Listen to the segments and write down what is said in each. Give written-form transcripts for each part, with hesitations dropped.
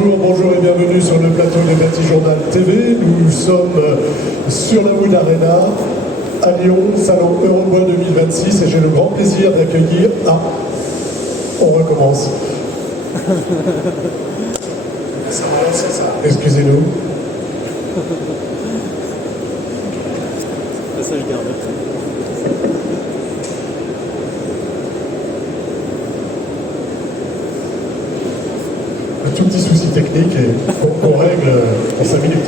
Bonjour et bienvenue sur le plateau de Batijournal TV. Nous sommes sur la Wood Arena à Lyon, salon Eurobois 2026 et j'ai le grand plaisir d'accueillir... Ah, on recommence. Excusez-nous. Ça, je garde. Un tout petit souci technique et qu'on règle en 5 minutes.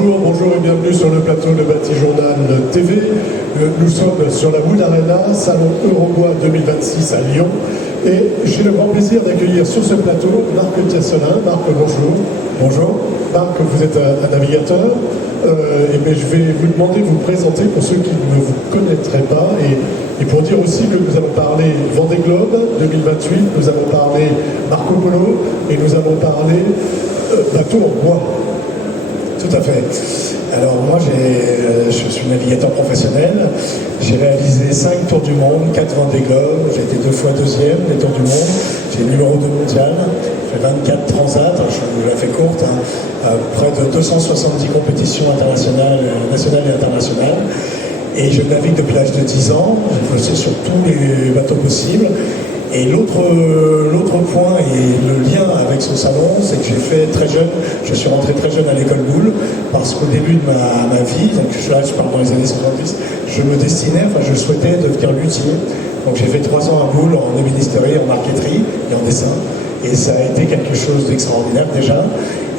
Bonjour et bienvenue sur le plateau de Batijournal TV. Nous sommes sur la Wood Arena, salon Eurobois 2026 à Lyon. Et j'ai le grand plaisir d'accueillir sur ce plateau Marc Tiasselin. Marc, bonjour. Bonjour. Marc, vous êtes un navigateur. Et bien, je vais vous demander de vous présenter pour ceux qui ne vous connaîtraient pas. Et pour dire aussi que nous allons parler Vendée Globe 2028, nous allons parler Marco Polo et nous allons parler bateau en bois. Tout à fait. Alors moi, je suis navigateur professionnel. J'ai réalisé 5 tours du monde, 4 Vendée Globe. J'ai été 2 fois deuxième des tours du monde. J'ai le numéro 2 mondial. J'ai fait 24 transats. Je vous la fais courte. Près de 270 compétitions internationales, nationales et internationales. Et je navigue depuis l'âge de 10 ans. J'ai bossé sur tous les bateaux possibles. Et l'autre point et le lien avec ce salon, c'est que j'ai fait très jeune, je suis rentré très jeune à l'école Boulle, parce qu'au début de ma vie, donc là je parle dans les années 70, je souhaitais devenir luthier. Donc j'ai fait 3 ans à Boulle en ébénisterie, en marqueterie et en dessin. Et ça a été quelque chose d'extraordinaire déjà.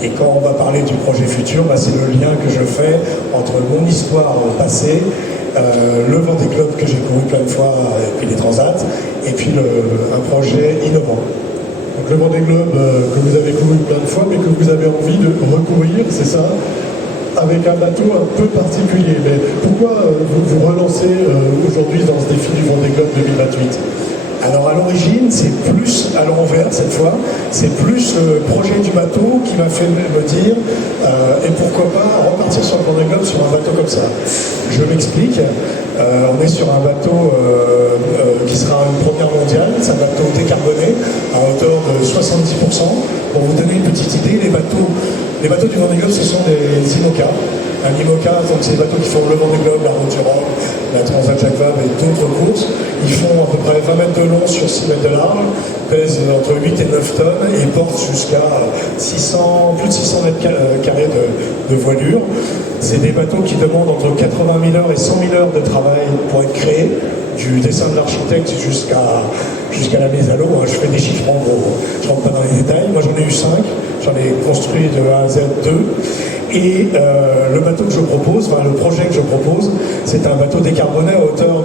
Et quand on va parler du projet futur, c'est le lien que je fais entre mon histoire passée, le Vendée Globe que j'ai couru plein de fois, et puis les transats, et puis un projet innovant. Donc le Vendée Globe que vous avez couru plein de fois, mais que vous avez envie de recourir, c'est ça, avec un bateau un peu particulier. Mais pourquoi vous relancez aujourd'hui dans ce défi du Vendée Globe 2028 ? Alors à l'origine, c'est plus à l'envers cette fois, c'est plus le projet du bateau qui m'a fait me dire et pourquoi pas repartir sur le Vendée Globe sur un bateau comme ça. Je m'explique, on est sur un bateau qui sera une première mondiale, c'est un bateau décarboné à hauteur de 70%. Pour vous donner une petite idée, les bateaux du Vendée Globe, ce sont des IMOCA. Un IMOCA, donc c'est les bateaux qui font le Vendée Globe, la Route du Rhum, la Transat Jacques Vabre et d'autres courses. Ils font à peu près 20 mètres de long sur 6 mètres de large, pèsent entre 8 et 9 tonnes et portent jusqu'à plus de 600 mètres carrés de voilure. C'est des bateaux qui demandent entre 80 000 heures et 100 000 heures de travail pour être créés, du dessin de l'architecte jusqu'à la mise à l'eau. Je fais des chiffres en gros, je ne rentre pas dans les détails. Moi j'en ai eu 5, j'en ai construit de A à Z 2. Et le bateau que je propose, le projet que je propose, c'est un bateau décarboné à hauteur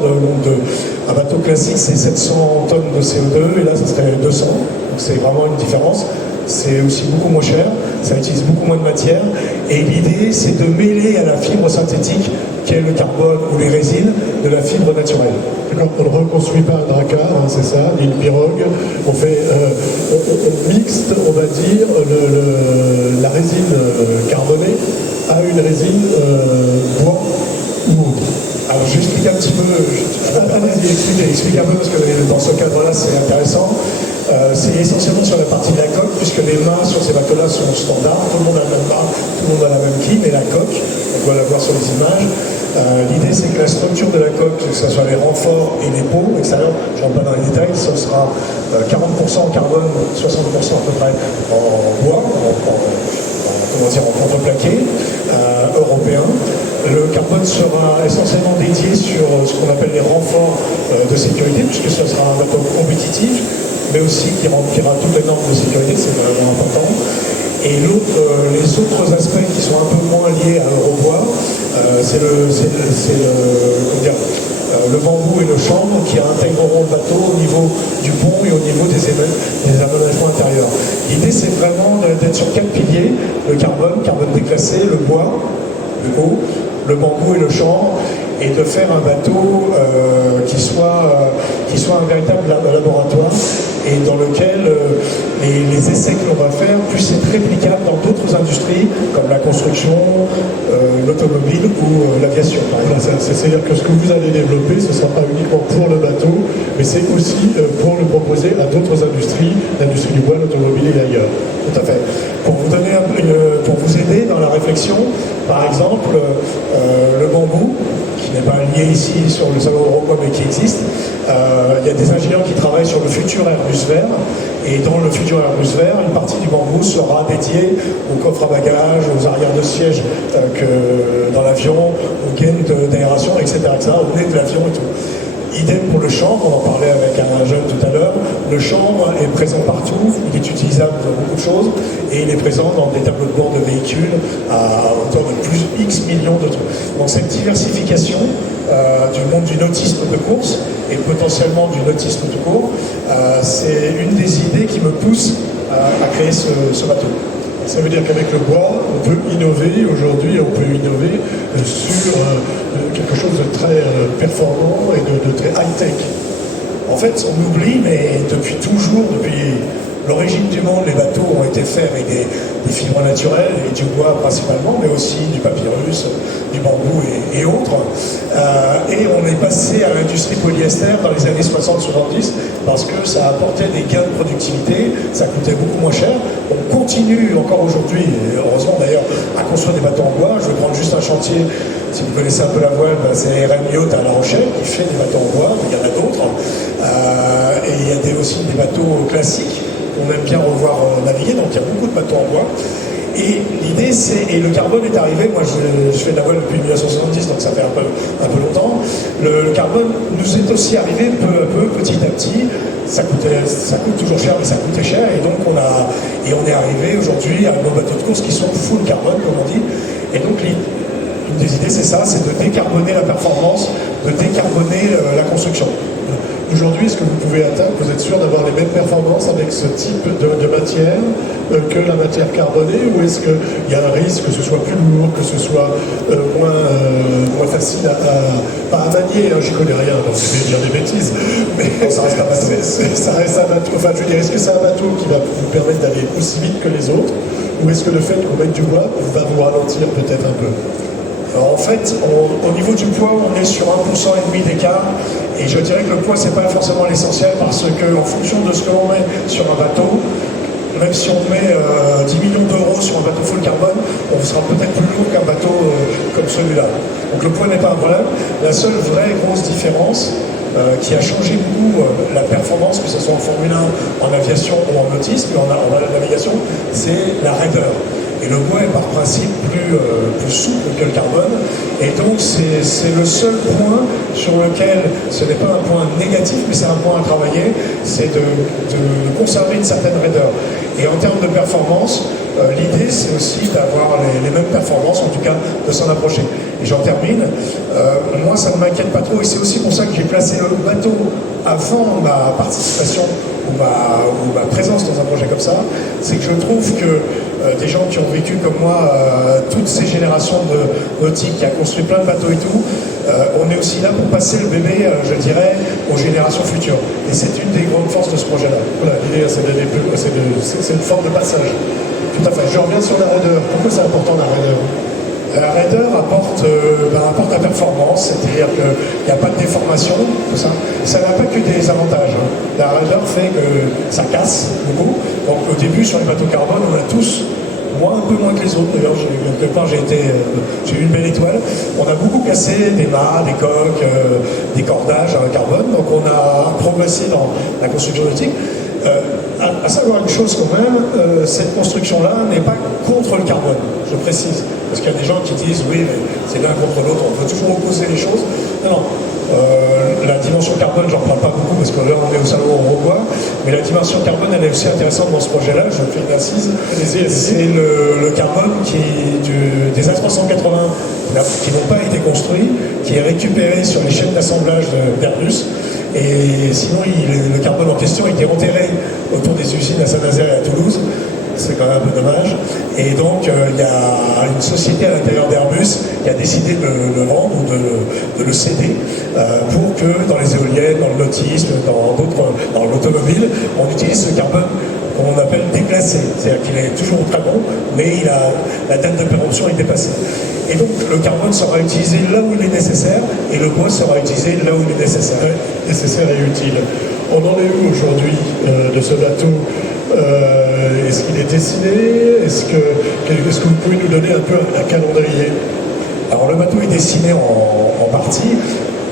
un bateau classique, c'est 700 tonnes de CO2, et là, ça serait 200. Donc c'est vraiment une différence. C'est aussi beaucoup moins cher, ça utilise beaucoup moins de matière. Et l'idée, c'est de mêler à la fibre synthétique, qui est le carbone ou les résines, de la fibre naturelle. D'accord, on ne reconstruit pas un dracar, c'est ça, ni une pirogue. On fait, on mixte, on va dire, la résine carbonée à une résine bois ou autre. Alors j'explique un petit peu, explique un peu parce que dans ce cadre-là c'est intéressant. C'est essentiellement sur la partie de la coque, puisque les mâts sur ces bateaux-là sont standards, tout le monde a le même mât, tout le monde a la même quille, mais la coque, donc doit la voir sur les images. L'idée, c'est que la structure de la coque, que ce soit les renforts et les pots extérieurs, je ne rentre pas dans les détails, ce sera 40% en carbone, 60% à peu près en bois, en contreplaqué européen. Le carbone sera essentiellement dédié sur ce qu'on appelle les renforts de sécurité, puisque ce sera un bateau compétitif, mais aussi qui remplira toutes les normes de sécurité, c'est vraiment important. Et les autres aspects qui sont un peu moins liés à Eurobois, c'est le bambou et le chanvre qui intégreront le bateau au niveau du pont et au niveau des aménagements intérieurs. L'idée, c'est vraiment d'être sur 4 piliers: le carbone déclassé, le bois, le haut, le bambou et le chanvre, et de faire un bateau qui soit un véritable laboratoire et dans lequel les essais que l'on va faire puissent être réplicables dans d'autres industries comme la construction, l'automobile ou l'aviation. C'est-à-dire que ce que vous allez développer, ce ne sera pas uniquement pour le bateau, mais c'est aussi pour le proposer à d'autres industries, l'industrie du bois, l'automobile et ailleurs. Tout à fait. Pour vous aider dans la réflexion, par exemple, le bambou, qui n'est pas lié ici sur le salon Eurobois mais qui existe, il y a des ingénieurs qui travaillent sur le futur Airbus vert, et dans le futur Airbus vert, une partie du bambou sera dédiée aux coffres à bagages, aux arrières de siège dans l'avion, aux gaines d'aération, etc., au nez de l'avion et tout. Idem pour le chanvre, on en parlait avec un jeune tout à l'heure. Le chanvre est présent partout, il est utilisable dans beaucoup de choses, et il est présent dans des tableaux de bord de véhicules à hauteur de plus X millions de trucs. Donc cette diversification du monde du nautisme de course, et potentiellement du nautisme de cours, c'est une des idées qui me pousse à créer ce bateau. Ça veut dire qu'avec le bois, on peut innover aujourd'hui, on peut innover sur quelque chose de très performant et de très high-tech. En fait, on oublie, mais depuis toujours, depuis l'origine du monde, les bateaux ont été faits avec des fibres naturelles et du bois principalement, mais aussi du papyrus, du bambou et autres. Et on est passé à l'industrie polyester dans les années 60-70 parce que ça apportait des gains de productivité, ça coûtait beaucoup moins cher. On continue encore aujourd'hui, et heureusement d'ailleurs, à construire des bateaux en bois. Je vais prendre juste un chantier, si vous connaissez un peu la voile, c'est RM Yacht à La Rochelle qui fait des bateaux en bois, mais il y en a d'autres. Et il y a aussi des bateaux classiques qu'on aime bien revoir naviguer, donc il y a beaucoup de bateaux en bois. Et l'idée, et le carbone est arrivé, moi je fais de la voile depuis 1970, donc ça fait un peu longtemps. Le carbone nous est aussi arrivé peu à peu, petit à petit. Ça coûte toujours cher, mais ça coûtait cher, et donc on est arrivé aujourd'hui à nos bateaux de course qui sont full carbone, comme on dit. Et donc une des idées, c'est ça, c'est de décarboner la performance, de décarboner la construction. Aujourd'hui, est-ce que vous pouvez atteindre, vous êtes sûr d'avoir les mêmes performances avec ce type de matière que la matière carbonée, ou est-ce qu'il y a un risque que ce soit plus lourd, que ce soit moins facile pas à manier, hein, j'y connais rien, donc je vais dire des bêtises, mais ça reste un bateau. Ça reste un bateau. Enfin, je veux dire, est-ce que c'est un bateau qui va vous permettre d'aller aussi vite que les autres, ou est-ce que le fait qu'on mette du bois va vous ralentir peut-être un peu? Alors en fait, au niveau du poids, on est sur 1,5% d'écart, et je dirais que le poids, c'est pas forcément l'essentiel, parce que en fonction de ce que l'on met sur un bateau, même si on met 10 millions d'euros sur un bateau full carbone, on sera peut-être plus lourd qu'un bateau comme celui-là. Donc le poids n'est pas un problème. La seule vraie grosse différence qui a changé beaucoup la performance, que ce soit en Formule 1, en aviation ou en nautisme, en navigation, c'est la raideur. Et le bois est par principe plus souple que le carbone. Et donc c'est le seul point sur lequel, ce n'est pas un point négatif, mais c'est un point à travailler, c'est de conserver une certaine raideur. Et en termes de performance, l'idée c'est aussi d'avoir les mêmes performances, en tout cas de s'en approcher. Et j'en termine. Moi ça ne m'inquiète pas trop, et c'est aussi pour ça que j'ai placé le bateau avant ma participation ou ma présence dans un projet comme ça. C'est que je trouve que des gens qui ont vécu comme moi toutes ces générations de nautique, qui a construit plein de bateaux et tout, on est aussi là pour passer le bébé, je dirais, aux générations futures. Et c'est une des grandes forces de ce projet-là. Voilà, l'idée c'est une forme de passage. Tout à fait. Je reviens sur la raideur. Pourquoi c'est important la raideur? La raideur apporte la performance, c'est-à-dire qu'il n'y a pas de déformation, tout ça. Ça n'a pas que des avantages. Hein. La raideur fait que ça casse beaucoup. Donc au début, sur les bateaux carbone, on a tous moi un peu moins que les autres d'ailleurs, quelque part j'ai eu une belle étoile. On a beaucoup cassé des mâts, des coques, des cordages à carbone, donc on a progressé dans la construction nautique. À savoir une chose quand même, cette construction-là n'est pas contre le carbone, je précise. Parce qu'il y a des gens qui disent oui, mais c'est l'un contre l'autre, on peut toujours opposer les choses. Non, non. La dimension carbone, j'en parle pas beaucoup parce que là on est au salon Eurobois, mais la dimension carbone elle est aussi intéressante dans ce projet-là, je fais une assise. C'est le carbone des A380 qui n'ont pas été construits, qui est récupéré sur les chaînes d'assemblage d'Airbus. Et sinon, le carbone en question était enterré autour des usines à Saint-Nazaire et à Toulouse. C'est quand même un peu dommage. Et donc, il y a une société à l'intérieur d'Airbus qui a décidé de le vendre ou de le céder pour que dans les éoliennes, dans le nautisme, dans l'automobile, on utilise ce carbone qu'on appelle déclassé. C'est-à-dire qu'il est toujours très bon, mais la date de péremption est dépassée. Et donc, le carbone sera utilisé là où il est nécessaire et le bois sera utilisé là où il est nécessaire. Nécessaire et utile. On en est où aujourd'hui de ce bateau? Est-ce qu'il est dessiné? Est-ce que vous pouvez nous donner un peu un calendrier? Alors le bateau est dessiné en partie.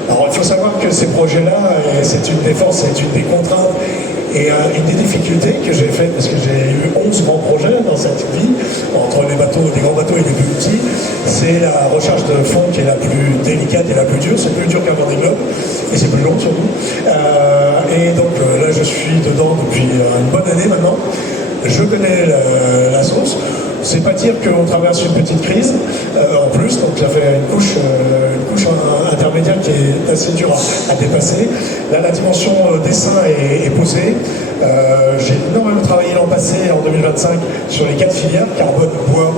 Alors il faut savoir que ces projets-là, c'est une des forces, c'est une des contraintes et une des difficultés que j'ai faites, parce que j'ai eu 11 grands projets dans cette vie, entre les grands bateaux et les plus petits, c'est la recherche de fonds qui est la plus délicate et la plus dure. C'est plus dur qu'un Vendée Globe, et c'est plus long surtout. Et donc là je suis dedans depuis une bonne année maintenant. Je connais la sauce. C'est pas dire qu'on traverse une petite crise en plus, donc ça fait une couche intermédiaire qui est assez dure à dépasser. Là, la dimension dessin est posée. J'ai énormément travaillé l'an passé, en 2025, sur les 4 filières, carbone, bois,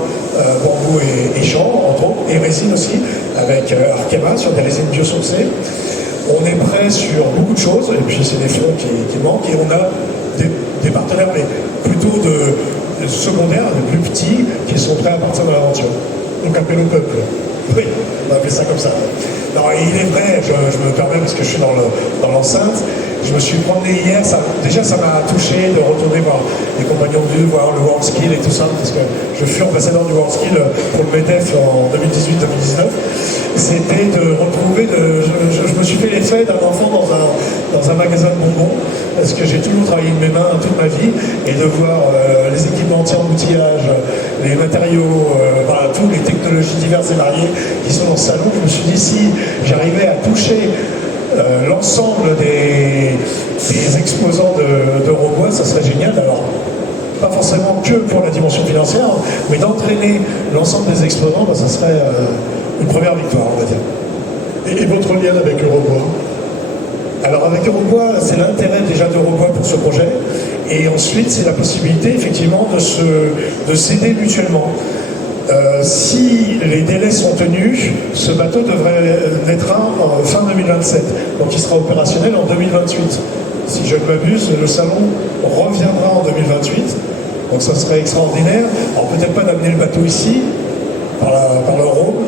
bambou et chanvre, entre autres, et résine aussi, avec Arkema, sur des résines biosourcées. On est prêt sur beaucoup de choses, et puis c'est des fonds qui manquent, et on a des partenaires, mais plutôt de secondaires, de plus petits, qui sont prêts à partir de l'aventure. Donc appel au peuple. Oui, on va appeler ça comme ça. Non, et il est vrai, je me permets parce que je suis dans l'enceinte, je me suis promené hier, ça m'a touché de retourner voir les compagnons de vue, voir le WorldSkill et tout ça, parce que je fus ambassadeur du WorldSkill pour le MEDEF en 2018-2019. C'était de retrouver, je me suis fait l'effet d'un enfant dans un magasin de bonbons, parce que j'ai toujours travaillé de mes mains toute ma vie, et de voir les équipements anti-embouteillage, les matériaux, toutes les technologies diverses et variées qui sont dans ce salon, je me suis dit si j'arrivais à toucher l'ensemble des exposants d'Eurobois, ça serait génial. Alors, pas forcément que pour la dimension financière, mais d'entraîner l'ensemble des exposants, ça serait une première victoire, on va dire. Et votre lien avec Eurobois? Alors avec Eurobois, c'est l'intérêt déjà d'Eurobois pour ce projet, et ensuite c'est la possibilité effectivement de s'aider mutuellement. Si les délais sont tenus, ce bateau devrait naîtra fin 2027, donc il sera opérationnel en 2028. Si je ne m'abuse, le salon reviendra en 2028, donc ça serait extraordinaire. Alors peut-être pas d'amener le bateau ici, par le Rhône,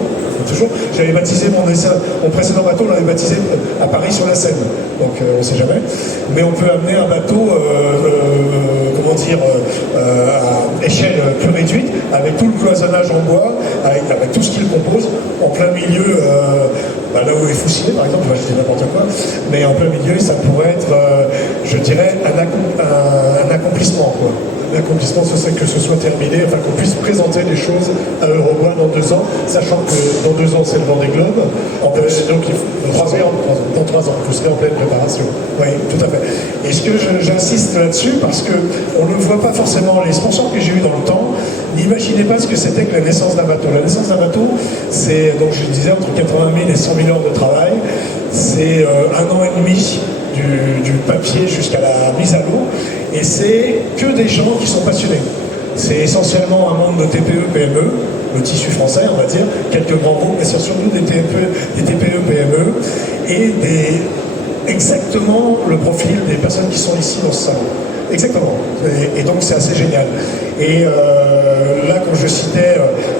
toujours. J'avais baptisé mon précédent bateau, on l'avait baptisé à Paris sur la Seine, donc on ne sait jamais. Mais on peut amener un bateau, à échelle plus réduite, avec tout le cloisonnage en bois, avec tout ce qu'il compose, en plein milieu, là où est Foussier par exemple, je dis n'importe quoi, mais en plein milieu, ça pourrait être, je dirais, un accomplissement, quoi. L'accomplissement, ce serait que ce soit terminé, enfin qu'on puisse présenter les choses à Eurobois dans 2 ans, sachant que dans 2 ans c'est le Vendée Globe, donc il faut dans 3 ans, vous serez en pleine préparation. Oui, tout à fait. Et ce que j'insiste là-dessus, parce qu'on ne voit pas forcément, les sponsors que j'ai eus dans le temps, n'imaginez pas ce que c'était que la naissance d'un bateau. La naissance d'un bateau, c'est, donc je disais, entre 80 000 et 100 000 heures de travail, c'est 1 an et demi du papier jusqu'à la mise à l'eau, et c'est que des gens qui sont passionnés. C'est essentiellement un monde de TPE, PME, le tissu français, on va dire, quelques grands groupes, mais c'est surtout des TPE, PME, et exactement le profil des personnes qui sont ici dans ce salon. Exactement. Et donc c'est assez génial. Et là, quand je citais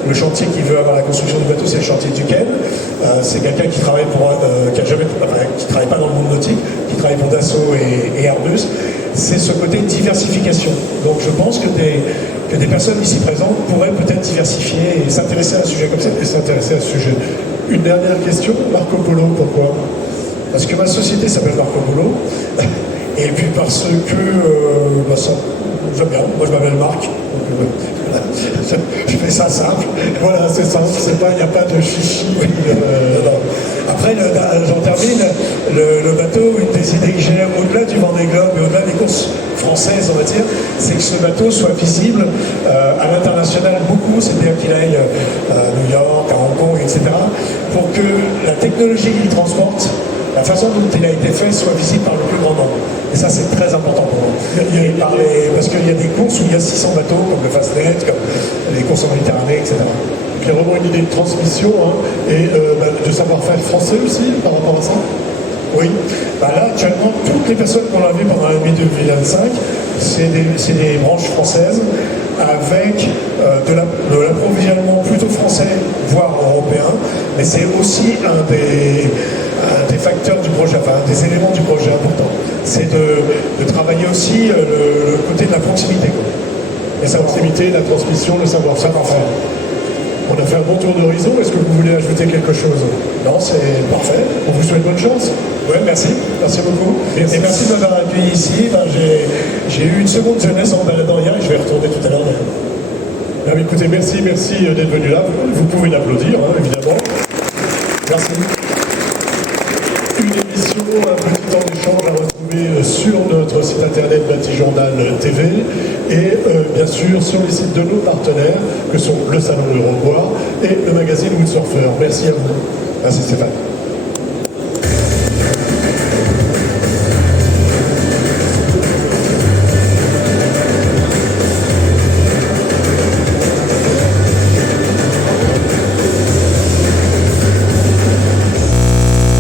le chantier qui veut avoir la construction du bateau, c'est le chantier du Ken. C'est quelqu'un qui travaille qui travaille pas dans le monde nautique, qui travaille pour Dassault et Airbus. C'est ce côté diversification. Donc je pense que que des personnes ici présentes pourraient peut-être diversifier et s'intéresser à un sujet comme ça. Et s'intéresser à ce sujet. Une dernière question, Marco Polo, pourquoi? Parce que ma société s'appelle Marco Polo, et puis parce que j'aime bien, moi je m'appelle Marc, donc voilà. Je fais ça simple. Voilà, c'est simple, il n'y a pas de chichi. Non. Après, j'en termine, le bateau, une des idées que j'ai au-delà du Vendée Globe et au-delà des courses françaises, on va dire, c'est que ce bateau soit visible à l'international beaucoup, c'est-à-dire qu'il aille à New York, à Hong Kong, etc., pour que la technologie qu'il transporte, la façon dont il a été fait, soit visible par le plus grand nombre. Et ça, c'est très important pour moi. Parce qu'il y a des courses où il y a 600 bateaux, comme le Fastnet, comme les courses en Méditerranée, etc. Il y a vraiment une idée de transmission et de savoir-faire français aussi par rapport à ça. Oui, là actuellement, toutes les personnes qu'on a vues pendant la nuit 2025, c'est des branches françaises avec de l'approvisionnement plutôt français, voire européen, mais c'est aussi un des facteurs du projet, enfin des éléments du projet importants. C'est de travailler aussi le côté de la proximité. La proximité, la transmission, le savoir-faire. On a fait un bon tour d'horizon. Est-ce que vous voulez ajouter quelque chose? Non, c'est parfait. On vous souhaite bonne chance. Oui, merci. Merci beaucoup. Merci. Et merci de m'avoir accueilli ici. J'ai eu une seconde jeunesse en baladant hier et je vais retourner tout à l'heure. Écoutez, merci d'être venu là. Vous pouvez l'applaudir, évidemment. Merci. Une émission, un petit temps d'échange à retrouver sur notre site internet Batijournal TV et bien sûr sur les sites de nos partenaires que sont le Salon Eurobois et le magazine Windsurfer. Merci à vous. Merci Stéphane.